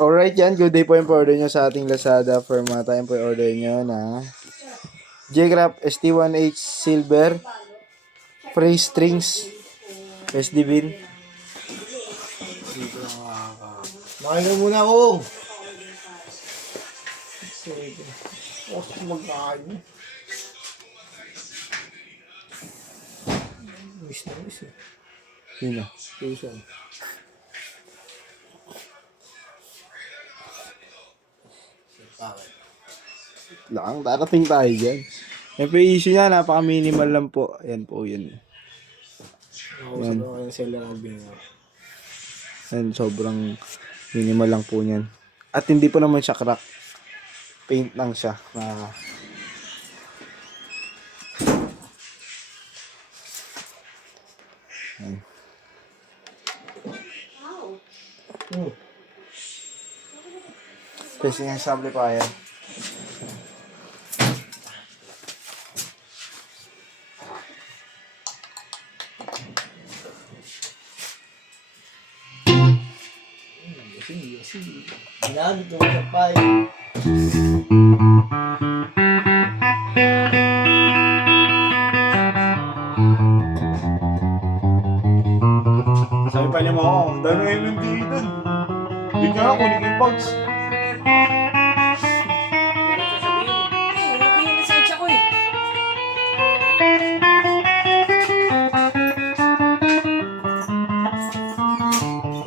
Alright yan, good day po yung order nyo sa ating Lazada. For mga time po yung order nyo na J-Craft ST1H Silver Free Strings SD Bin. Makain muna ako. Sige. Gusto magkain. Miss na miss eh. Sino? Susan. Lang, darating tayo dyan. Yung issue niya, napaka-minimal lang po. Ayan po yun. Nakausap ako kayo sa ilang albino. Ayan, sobrang minimal lang po niyan. At hindi po naman siya crack. Paint lang siya. Ayan. Testing ang amplifier. Sige. Ginamit mo sa pay. Sabi pa niya mo, dami MMD dun. Hindi ka nga, kunin yung pouch.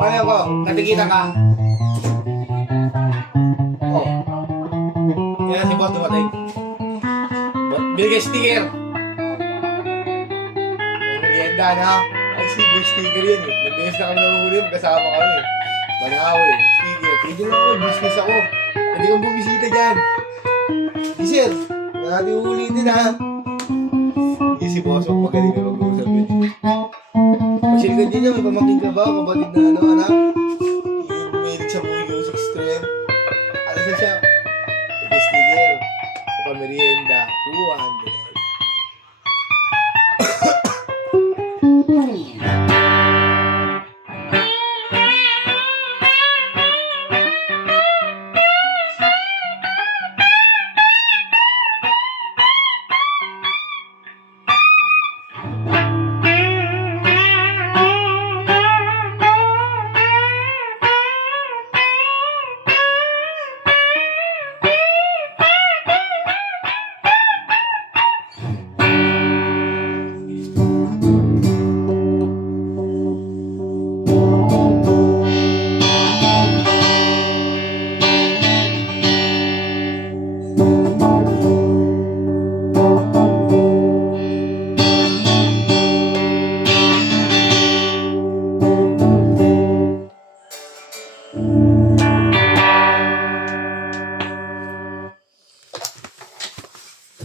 Paano ko? Natikita ka? Oh. Yan si boss dumating. Binigay sticker. Merienda na. Ay, boy sticker yun eh. Nagbinis na kami ng huli, magkasama kami. Bangaw eh. Sticker. Pwede na ako, business ako. Hindi kang bumisita dyan. Sir, natin ulitin ha. Hindi si boss, huwag magaling na mag-uusap yun. Masyalikan din niya, may pamangkin ka ba? Kapatid na ano, anak? Yung mahilig sa movie music stream. Ano sa siya? Sige, sticker. Sa pamerienda, 200.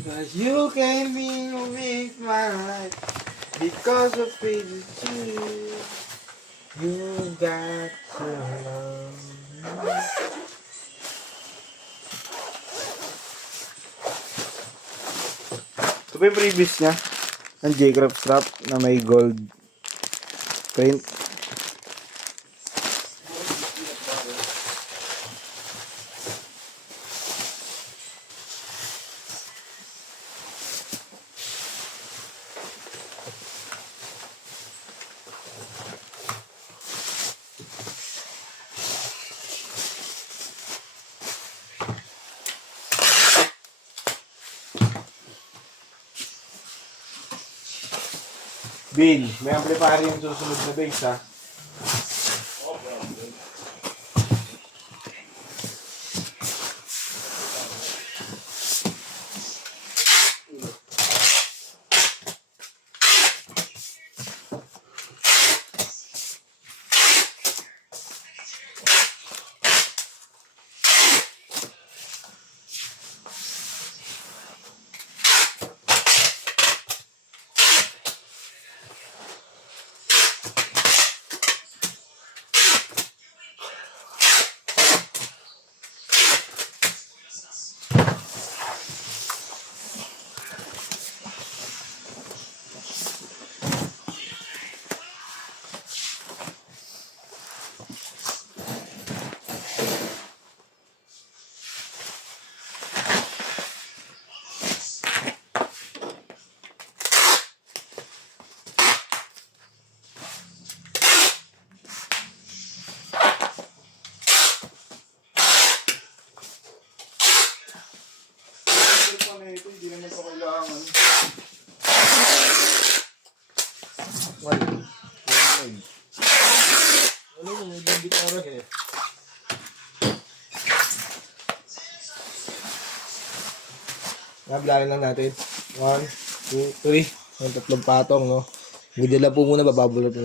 Cause you came in with my life because of it you got to love me. Ito pa yung previous niya ng J-Craft strap na may gold print. Bin, may amplifier yung susunod na base ha. Wala. Wala mo, may bibit oras eh. Nabilayan lang natin. 1, 2, 3. Ang tatlong patong, no? Hindi po muna, bababulot na